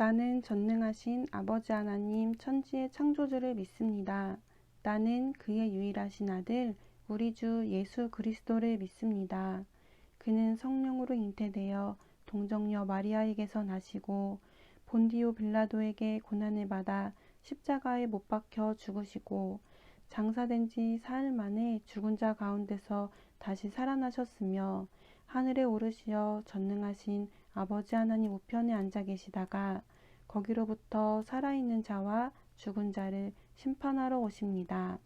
나는 전능하신 아버지 하나님 천지의 창조주를 믿습니다. 나는 그의 유일하신 아들 우리 주 예수 그리스도를 믿습니다. 그는 성령으로 잉태되어 동정녀 마리아에게서 나시고 본디오 빌라도에게 고난을 받아 십자가에 못 박혀 죽으시고 장사된 지 사흘 만에 죽은 자 가운데서 다시 살아나셨으며 하늘에 오르시어 전능하신 아버지 하나님 우편에 앉아 계시다가 거기로부터 살아있는 자와 죽은 자를 심판하러 오십니다.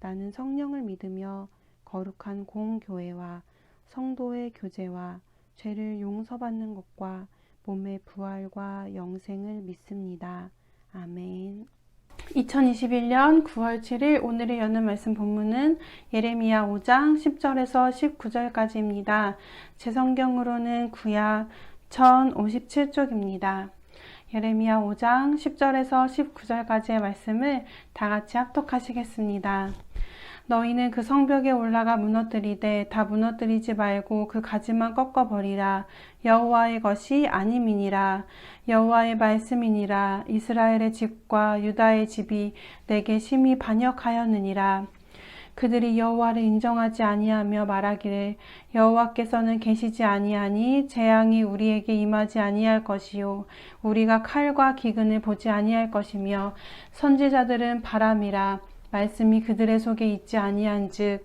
나는 성령을 믿으며 거룩한 공교회와 성도의 교제와 죄를 용서받는 것과 몸의 부활과 영생을 믿습니다. 아멘. 2021년 9월 7일 오늘의 여는 말씀 본문은 예레미야 5장 10절에서 19절까지입니다. 제 성경으로는 구약 1057쪽입니다. 예레미야 5장 10절에서 19절까지의 말씀을 다 같이 합독하시겠습니다. 너희는 그 성벽에 올라가 무너뜨리되 다 무너뜨리지 말고 그 가지만 꺾어버리라. 여호와의 것이 아님이니라. 여호와의 말씀이니라. 이스라엘의 집과 유다의 집이 내게 심히 반역하였느니라. 그들이 여호와를 인정하지 아니하며 말하기를 여호와께서는 계시지 아니하니 재앙이 우리에게 임하지 아니할 것이요 우리가 칼과 기근을 보지 아니할 것이며 선지자들은 바람이라. 말씀이 그들의 속에 있지 아니한즉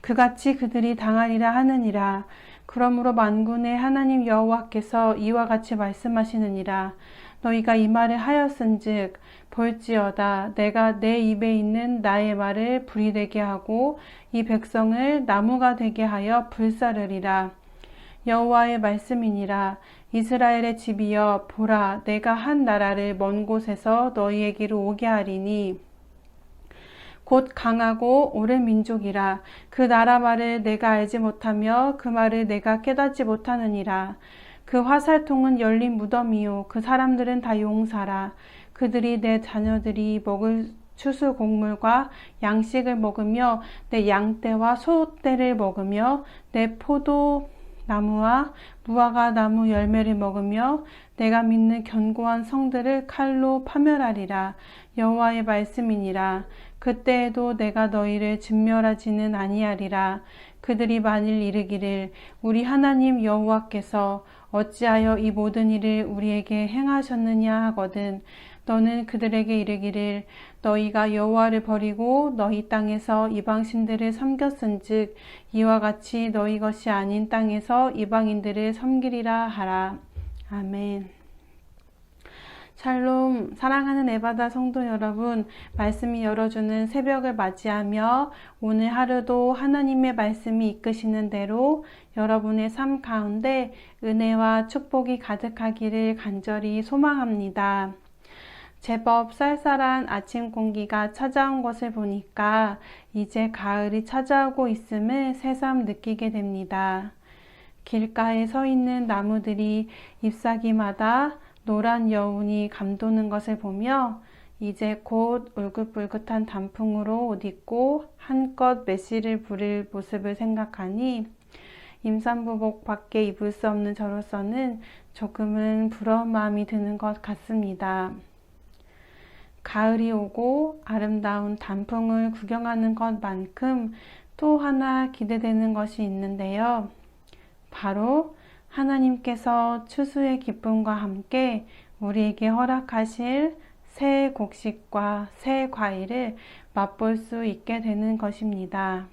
그같이 그들이 당하리라 하느니라. 그러므로 만군의 하나님 여호와께서 이와 같이 말씀하시느니라. 너희가 이 말을 하였은즉 볼지어다 내가 내 입에 있는 나의 말을 불이 되게 하고 이 백성을 나무가 되게 하여 불사르리라. 여호와의 말씀이니라. 이스라엘의 집이여 보라 내가 한 나라를 먼 곳에서 너희에게로 오게 하리니 곧 강하고 오랜 민족이라. 그 나라 말을 내가 알지 못하며 그 말을 내가 깨닫지 못하느니라. 그 화살통은 열린 무덤이요 그 사람들은 다 용사라. 그들이 내 자녀들이 먹을 추수 곡물과 양식을 먹으며 내 양떼와 소떼를 먹으며 내 포도 나무와 무화과 나무 열매를 먹으며 내가 믿는 견고한 성들을 칼로 파멸하리라. 여호와의 말씀이니라. 그때에도 내가 너희를 진멸하지는 아니하리라. 그들이 만일 이르기를 우리 하나님 여호와께서 어찌하여 이 모든 일을 우리에게 행하셨느냐 하거든 너는 그들에게 이르기를 너희가 여호와를 버리고 너희 땅에서 이방신들을 섬겼은즉 이와 같이 너희 것이 아닌 땅에서 이방인들을 섬기리라 하라. 아멘. 샬롬. 사랑하는 에바다 성도 여러분, 말씀이 열어주는 새벽을 맞이하며 오늘 하루도 하나님의 말씀이 이끄시는 대로 여러분의 삶 가운데 은혜와 축복이 가득하기를 간절히 소망합니다. 제법 쌀쌀한 아침 공기가 찾아온 것을 보니까 이제 가을이 찾아오고 있음을 새삼 느끼게 됩니다. 길가에 서 있는 나무들이 잎사귀마다 노란 여운이 감도는 것을 보며 이제 곧 울긋불긋한 단풍으로 옷 입고 한껏 매실을 부릴 모습을 생각하니 임산부복 밖에 입을 수 없는 저로서는 조금은 부러운 마음이 드는 것 같습니다. 가을이 오고 아름다운 단풍을 구경하는 것만큼 또 하나 기대되는 것이 있는데요. 바로 하나님께서 추수의 기쁨과 함께 우리에게 허락하실 새 곡식과 새 과일을 맛볼 수 있게 되는 것입니다.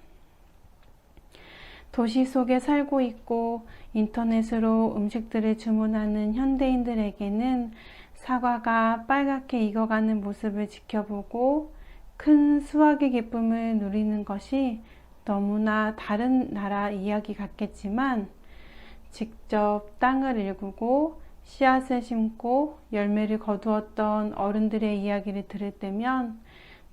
도시 속에 살고 있고 인터넷으로 음식들을 주문하는 현대인들에게는 사과가 빨갛게 익어가는 모습을 지켜보고 큰 수확의 기쁨을 누리는 것이 너무나 다른 나라 이야기 같겠지만 직접 땅을 일구고 씨앗을 심고 열매를 거두었던 어른들의 이야기를 들을 때면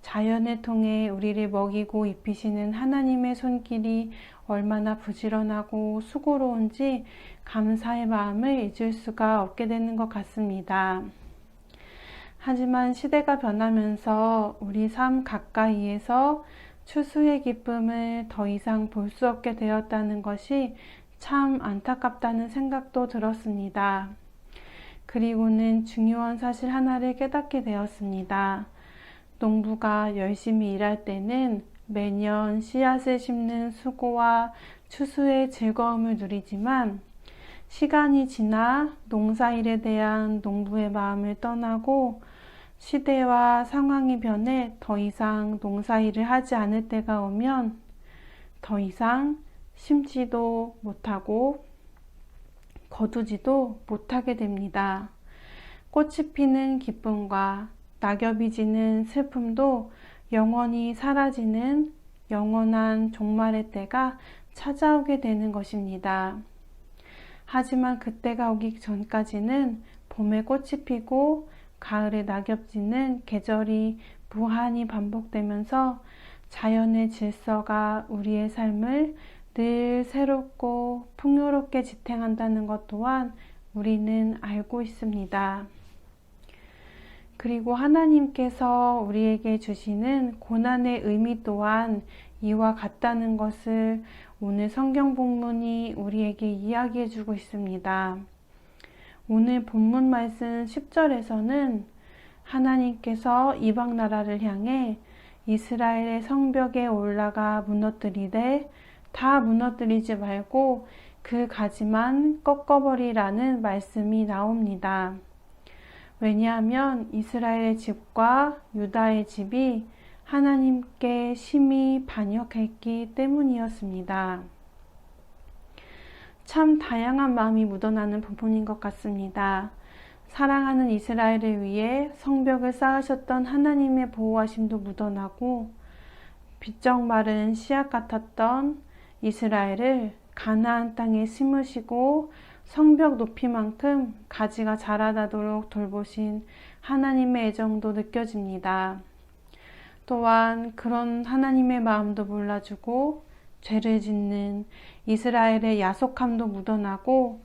자연을 통해 우리를 먹이고 입히시는 하나님의 손길이 얼마나 부지런하고 수고로운지 감사의 마음을 잊을 수가 없게 되는 것 같습니다. 하지만 시대가 변하면서 우리 삶 가까이에서 추수의 기쁨을 더 이상 볼 수 없게 되었다는 것이 참 안타깝다는 생각도 들었습니다. 그리고는 중요한 사실 하나를 깨닫게 되었습니다. 농부가 열심히 일할 때는 매년 씨앗을 심는 수고와 추수의 즐거움을 누리지만 시간이 지나 농사일에 대한 농부의 마음을 떠나고 시대와 상황이 변해 더 이상 농사일을 하지 않을 때가 오면 더 이상 심지도 못하고 거두지도 못하게 됩니다. 꽃이 피는 기쁨과 낙엽이 지는 슬픔도 영원히 사라지는 영원한 종말의 때가 찾아오게 되는 것입니다. 하지만 그때가 오기 전까지는 봄에 꽃이 피고 가을에 낙엽 지는 계절이 무한히 반복되면서 자연의 질서가 우리의 삶을 늘 새롭고 풍요롭게 지탱한다는 것 또한 우리는 알고 있습니다. 그리고 하나님께서 우리에게 주시는 고난의 의미 또한 이와 같다는 것을 오늘 성경 본문이 우리에게 이야기해 주고 있습니다. 오늘 본문 말씀 10절에서는 하나님께서 이방 나라를 향해 이스라엘의 성벽에 올라가 무너뜨리되 다 무너뜨리지 말고 그 가지만 꺾어버리라는 말씀이 나옵니다. 왜냐하면 이스라엘의 집과 유다의 집이 하나님께 심히 반역했기 때문이었습니다. 참 다양한 마음이 묻어나는 부분인 것 같습니다. 사랑하는 이스라엘을 위해 성벽을 쌓으셨던 하나님의 보호하심도 묻어나고 비쩍 마른 씨앗 같았던 이스라엘을 가나안 땅에 심으시고 성벽 높이만큼 가지가 자라나도록 돌보신 하나님의 애정도 느껴집니다. 또한 그런 하나님의 마음도 몰라주고 죄를 짓는 이스라엘의 야속함도 묻어나고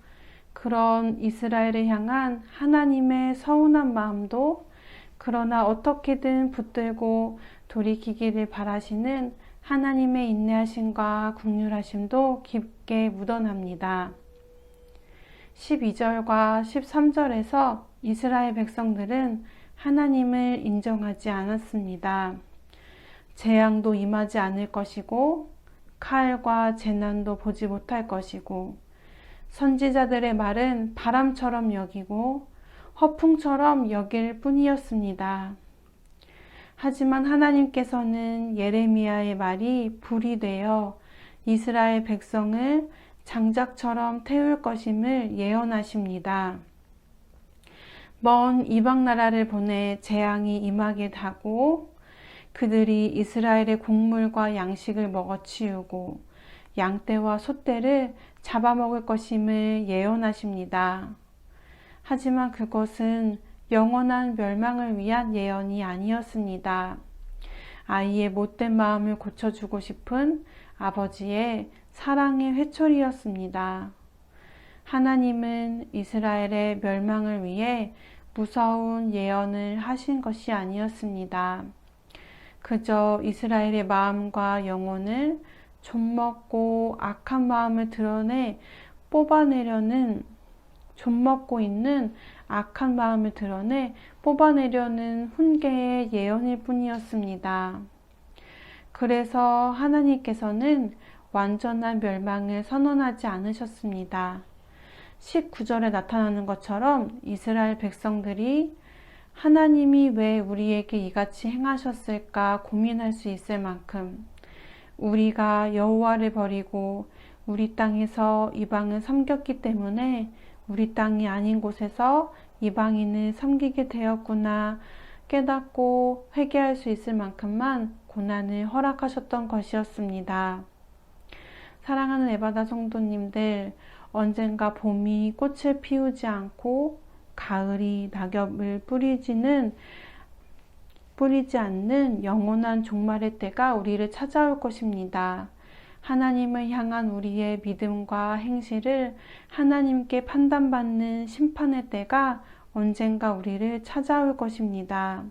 그런 이스라엘을 향한 하나님의 서운한 마음도 그러나 어떻게든 붙들고 돌이키기를 바라시는 하나님의 인내하심과 긍휼하심도 깊게 묻어납니다. 12절과 13절에서 이스라엘 백성들은 하나님을 인정하지 않았습니다. 재앙도 임하지 않을 것이고 칼과 재난도 보지 못할 것이고 선지자들의 말은 바람처럼 여기고 허풍처럼 여길 뿐이었습니다. 하지만 하나님께서는 예레미야의 말이 불이 되어 이스라엘 백성을 장작처럼 태울 것임을 예언하십니다. 먼 이방 나라를 보내 재앙이 임하게 하고 그들이 이스라엘의 곡물과 양식을 먹어치우고 양떼와 소떼를 잡아먹을 것임을 예언하십니다. 하지만 그것은 영원한 멸망을 위한 예언이 아니었습니다. 아이의 못된 마음을 고쳐주고 싶은 아버지의 사랑의 회초리였습니다. 하나님은 이스라엘의 멸망을 위해 무서운 예언을 하신 것이 아니었습니다. 그저 이스라엘의 마음과 영혼을 좀먹고 악한 마음을 드러내 좀먹고 있는 악한 마음을 드러내 뽑아내려는 훈계의 예언일 뿐이었습니다. 그래서 하나님께서는 완전한 멸망을 선언하지 않으셨습니다. 19절에 나타나는 것처럼 이스라엘 백성들이 하나님이 왜 우리에게 이같이 행하셨을까 고민할 수 있을 만큼 우리가 여호와를 버리고 우리 땅에서 이방을 섬겼기 때문에 우리 땅이 아닌 곳에서 이방인을 섬기게 되었구나 깨닫고 회개할 수 있을 만큼만 고난을 허락하셨던 것이었습니다. 사랑하는 에바다 성도님들, 언젠가 봄이 꽃을 피우지 않고 가을이 낙엽을 뿌리지 않는 영원한 종말의 때가 우리를 찾아올 것입니다. 하나님을 향한 우리의 믿음과 행실을 하나님께 판단받는 심판의 때가 언젠가 우리를 찾아올 것입니다.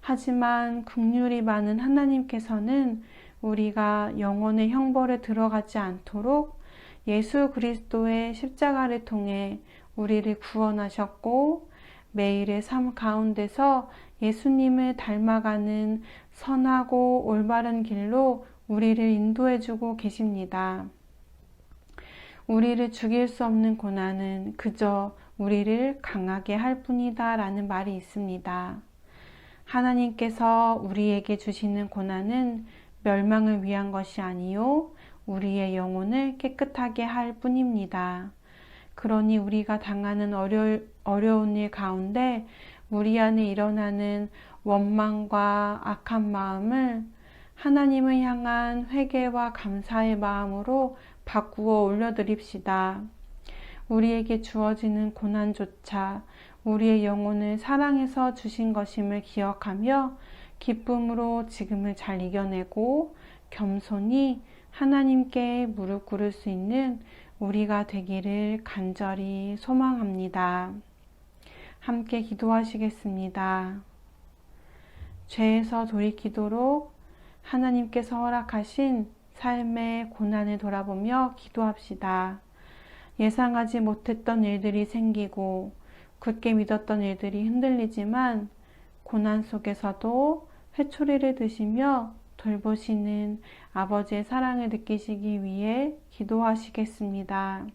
하지만 긍휼이 많은 하나님께서는 우리가 영혼의 형벌에 들어가지 않도록 예수 그리스도의 십자가를 통해 우리를 구원하셨고 매일의 삶 가운데서 예수님을 닮아가는 선하고 올바른 길로 우리를 인도해주고 계십니다. 우리를 죽일 수 없는 고난은 그저 우리를 강하게 할 뿐이다 라는 말이 있습니다. 하나님께서 우리에게 주시는 고난은 멸망을 위한 것이 아니요 우리의 영혼을 깨끗하게 할 뿐입니다. 그러니 우리가 당하는 어려운 일 가운데 우리 안에 일어나는 원망과 악한 마음을 하나님을 향한 회개와 감사의 마음으로 바꾸어 올려드립시다. 우리에게 주어지는 고난조차 우리의 영혼을 사랑해서 주신 것임을 기억하며 기쁨으로 지금을 잘 이겨내고 겸손히 하나님께 무릎 꿇을 수 있는 우리가 되기를 간절히 소망합니다. 함께 기도하시겠습니다. 죄에서 돌이키도록 하나님께서 허락하신 삶의 고난을 돌아보며 기도합시다. 예상하지 못했던 일들이 생기고 굳게 믿었던 일들이 흔들리지만 고난 속에서도 회초리를 드시며 돌보시는 아버지의 사랑을 느끼시기 위해 기도하시겠습니다.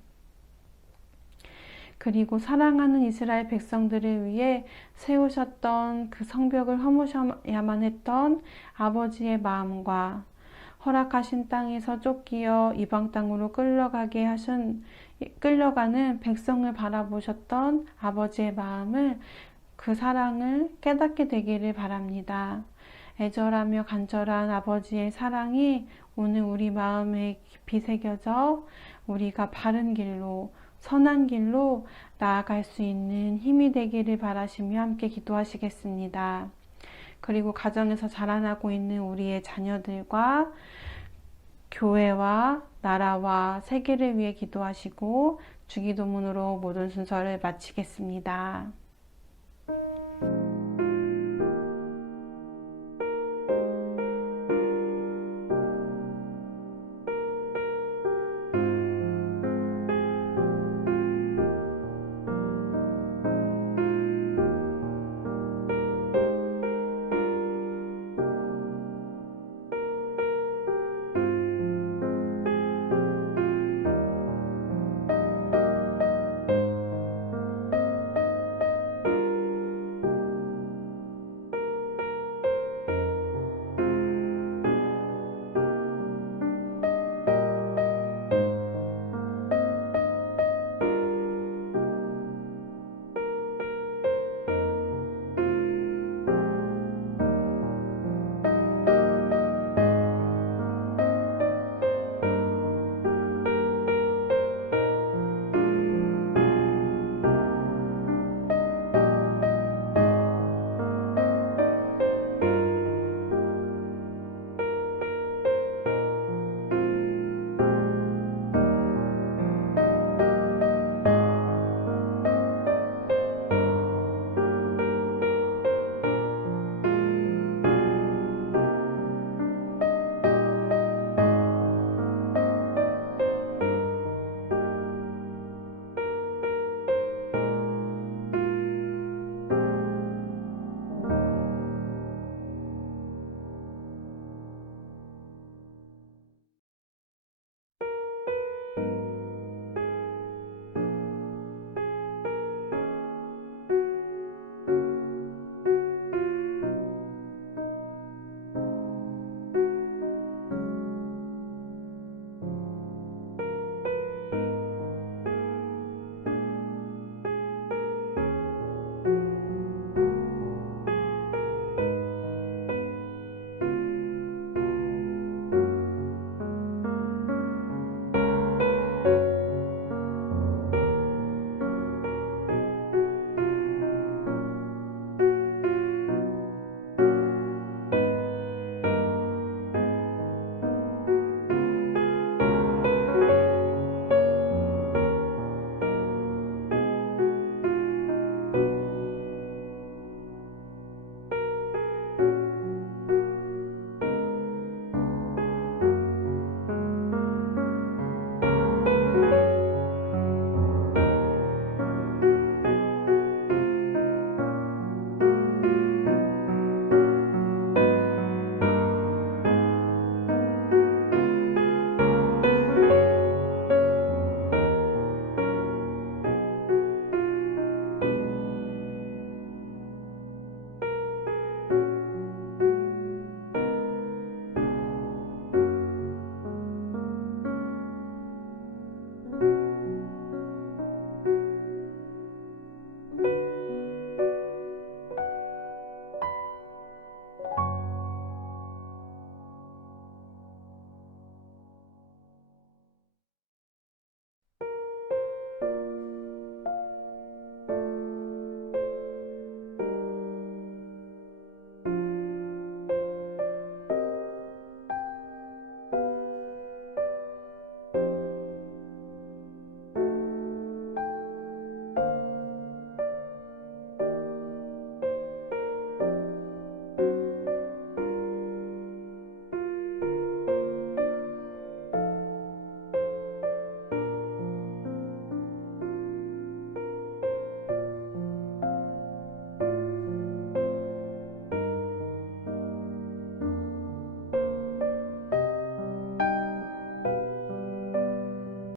그리고 사랑하는 이스라엘 백성들을 위해 세우셨던 그 성벽을 허무셔야만 했던 아버지의 마음과 허락하신 땅에서 쫓기어 이방 땅으로 끌려가는 백성을 바라보셨던 아버지의 마음을 그 사랑을 깨닫게 되기를 바랍니다. 애절하며 간절한 아버지의 사랑이 오늘 우리 마음에 깊이 새겨져 우리가 바른 길로 선한 길로 나아갈 수 있는 힘이 되기를 바라시며 함께 기도하시겠습니다. 그리고 가정에서 자라나고 있는 우리의 자녀들과 교회와 나라와 세계를 위해 기도하시고 주기도문으로 모든 순서를 마치겠습니다.